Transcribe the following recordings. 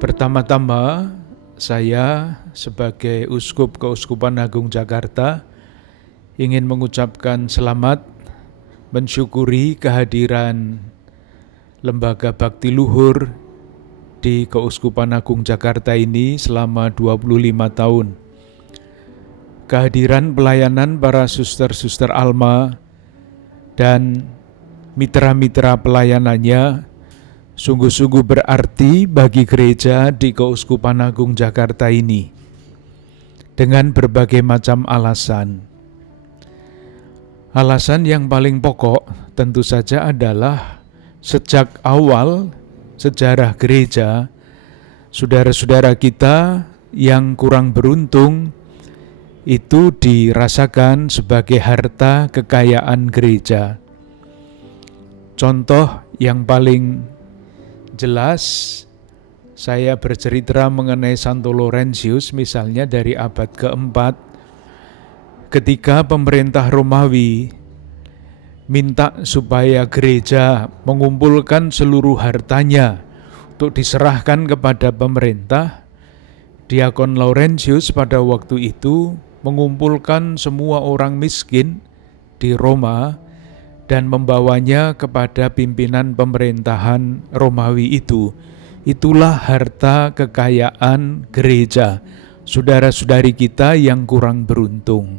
Pertama-tama, saya sebagai Uskup Keuskupan Agung Jakarta ingin mengucapkan selamat, mensyukuri kehadiran Lembaga Bakti Luhur di Keuskupan Agung Jakarta ini selama 25 tahun. Kehadiran pelayanan para suster-suster Alma dan mitra-mitra pelayanannya sungguh-sungguh berarti bagi gereja di Keuskupan Agung Jakarta ini dengan berbagai macam alasan. Alasan yang paling pokok tentu saja adalah sejak awal sejarah gereja, saudara-saudara kita yang kurang beruntung itu dirasakan sebagai harta kekayaan gereja. Contoh yang paling jelas, saya bercerita mengenai Santo Laurentius misalnya dari abad keempat, ketika pemerintah Romawi minta supaya gereja mengumpulkan seluruh hartanya untuk diserahkan kepada pemerintah, Diakon Laurentius pada waktu itu mengumpulkan semua orang miskin di Roma dan membawanya kepada pimpinan pemerintahan Romawi itu. Itulah harta kekayaan gereja, saudara-saudari kita yang kurang beruntung.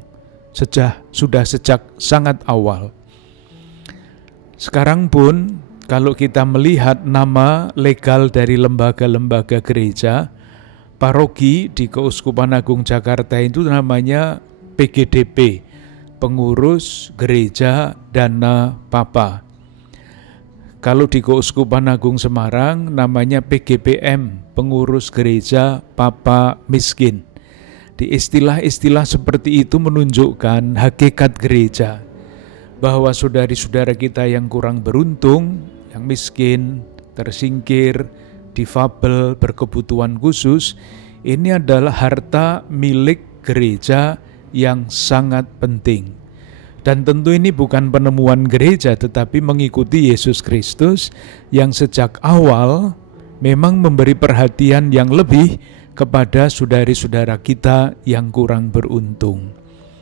Sudah sejak sangat awal. Sekarang pun kalau kita melihat nama legal dari lembaga-lembaga gereja, paroki di Keuskupan Agung Jakarta itu namanya PGDP, Pengurus Gereja Dana Papa. Kalau di Keuskupan Agung Semarang namanya PGPM, Pengurus Gereja Papa Miskin. Di istilah-istilah seperti itu menunjukkan hakikat gereja, bahwa saudari-saudara kita yang kurang beruntung, yang miskin, tersingkir, difabel, berkebutuhan khusus, ini adalah harta milik gereja yang sangat penting. Dan tentu ini bukan penemuan gereja, tetapi mengikuti Yesus Kristus yang sejak awal memang memberi perhatian yang lebih kepada saudari-saudara kita yang kurang beruntung.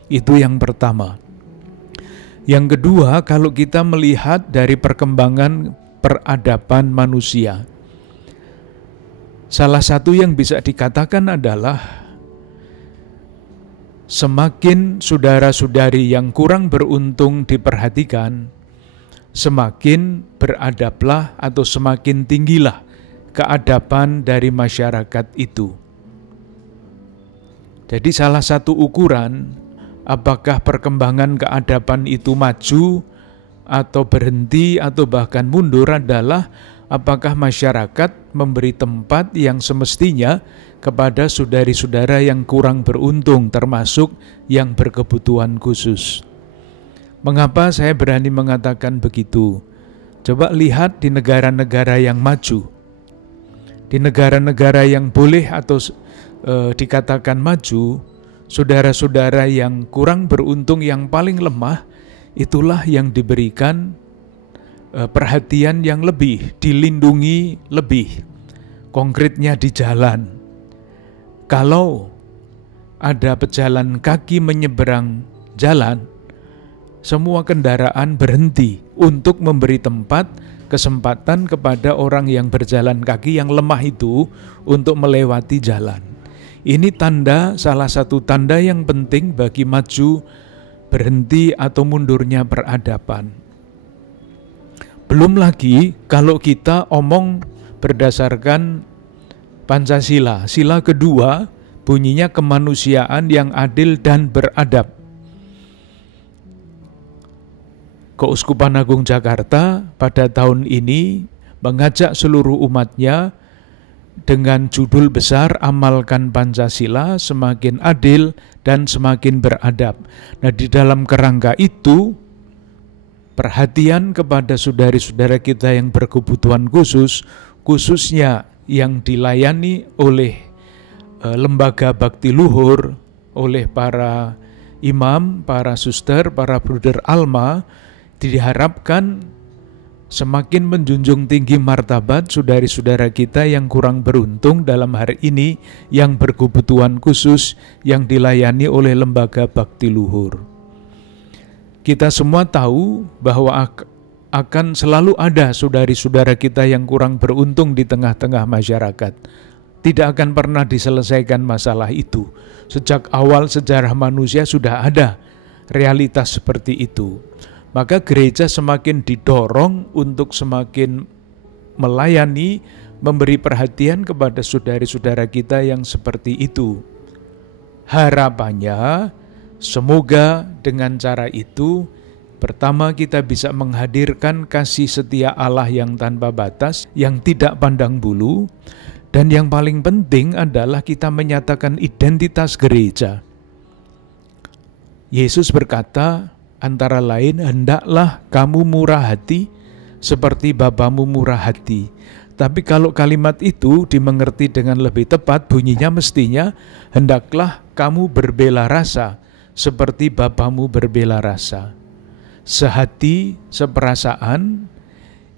Itu yang pertama. Yang kedua, kalau kita melihat dari perkembangan peradaban manusia, salah satu yang bisa dikatakan adalah semakin saudara-saudari yang kurang beruntung diperhatikan, semakin beradablah atau semakin tinggilah keadaban dari masyarakat itu. Jadi salah satu ukuran apakah perkembangan keadaban itu maju atau berhenti atau bahkan mundur adalah apakah masyarakat memberi tempat yang semestinya kepada saudari-saudara yang kurang beruntung, termasuk yang berkebutuhan khusus. Mengapa saya berani mengatakan begitu? Coba lihat di negara-negara yang maju. Di negara-negara yang boleh atau dikatakan maju, saudara-saudara yang kurang beruntung, yang paling lemah, itulah yang diberikan perhatian yang lebih, dilindungi lebih. Konkretnya di jalan. Kalau ada pejalan kaki menyeberang jalan, semua kendaraan berhenti untuk memberi tempat, kesempatan kepada orang yang berjalan kaki yang lemah itu untuk melewati jalan. Ini salah satu tanda yang penting bagi maju, berhenti atau mundurnya peradaban. Belum lagi kalau kita omong berdasarkan Pancasila, sila kedua bunyinya kemanusiaan yang adil dan beradab. Keuskupan Agung Jakarta pada tahun ini mengajak seluruh umatnya dengan judul besar Amalkan Pancasila, Semakin Adil dan Semakin Beradab. Nah, di dalam kerangka itu perhatian kepada saudari-saudara kita yang berkebutuhan khusus, khususnya yang dilayani oleh lembaga bakti luhur, oleh para imam, para suster, para bruder Alma, diharapkan semakin menjunjung tinggi martabat saudari-saudara kita yang kurang beruntung dalam hari ini, yang berkebutuhan khusus, yang dilayani oleh lembaga bakti luhur. Kita semua tahu bahwa akan selalu ada saudari-saudara kita yang kurang beruntung di tengah-tengah masyarakat. Tidak akan pernah diselesaikan masalah itu. Sejak awal sejarah manusia sudah ada realitas seperti itu. Maka gereja semakin didorong untuk semakin melayani, memberi perhatian kepada saudari-saudara kita yang seperti itu. Harapannya, semoga dengan cara itu, pertama kita bisa menghadirkan kasih setia Allah yang tanpa batas, yang tidak pandang bulu, dan yang paling penting adalah kita menyatakan identitas gereja. Yesus berkata, antara lain, hendaklah kamu murah hati seperti Bapamu murah hati. Tapi kalau kalimat itu dimengerti dengan lebih tepat, bunyinya mestinya, hendaklah kamu berbela rasa seperti Bapamu berbela rasa. Sehati, seperasaan,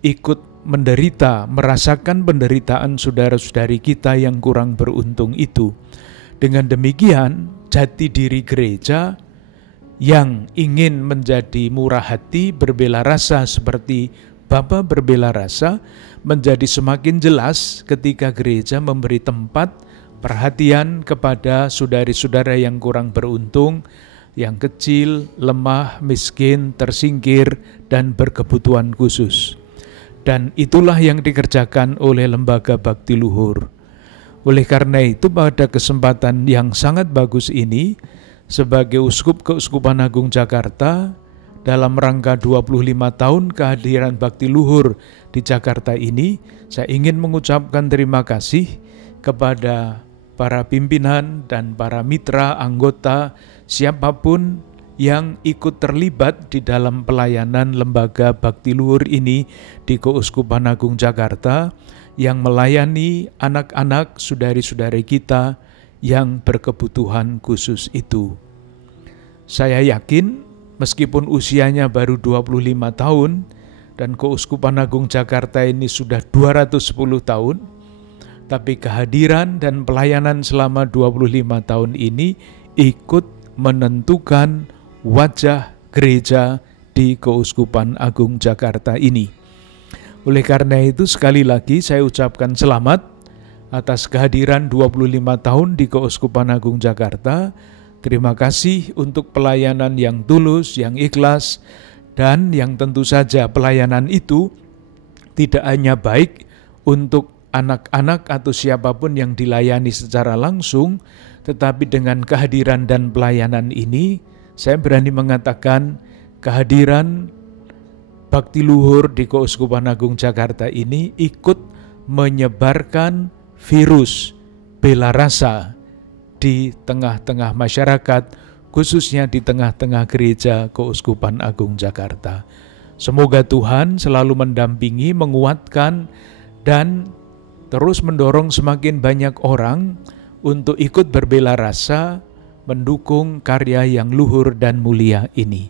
ikut menderita, merasakan penderitaan saudara-saudari kita yang kurang beruntung itu. Dengan demikian, jati diri gereja yang ingin menjadi murah hati, berbela rasa seperti Bapa berbela rasa, menjadi semakin jelas ketika gereja memberi tempat, perhatian kepada saudari-saudara yang kurang beruntung, yang kecil, lemah, miskin, tersingkir, dan berkebutuhan khusus. Dan itulah yang dikerjakan oleh lembaga bakti luhur. Oleh karena itu, pada kesempatan yang sangat bagus ini, sebagai Uskup Keuskupan Agung Jakarta, dalam rangka 25 tahun kehadiran bakti luhur di Jakarta ini, saya ingin mengucapkan terima kasih kepada para pimpinan dan para mitra, anggota, siapapun yang ikut terlibat di dalam pelayanan lembaga bakti luhur ini di Keuskupan Agung Jakarta, yang melayani anak-anak saudari-saudari kita yang berkebutuhan khusus itu. Saya yakin meskipun usianya baru 25 tahun dan Keuskupan Agung Jakarta ini sudah 210 tahun, tapi kehadiran dan pelayanan selama 25 tahun ini ikut menentukan wajah gereja di Keuskupan Agung Jakarta ini. Oleh karena itu sekali lagi saya ucapkan selamat atas kehadiran 25 tahun di Keuskupan Agung Jakarta. Terima kasih untuk pelayanan yang tulus, yang ikhlas, dan yang tentu saja pelayanan itu tidak hanya baik untuk anak-anak atau siapapun yang dilayani secara langsung, tetapi dengan kehadiran dan pelayanan ini, saya berani mengatakan kehadiran bakti luhur di Keuskupan Agung Jakarta ini ikut menyebarkan virus bela rasa di tengah-tengah masyarakat, khususnya di tengah-tengah gereja Keuskupan Agung Jakarta. Semoga Tuhan selalu mendampingi, menguatkan, dan terus mendorong semakin banyak orang untuk ikut berbela rasa, mendukung karya yang luhur dan mulia ini.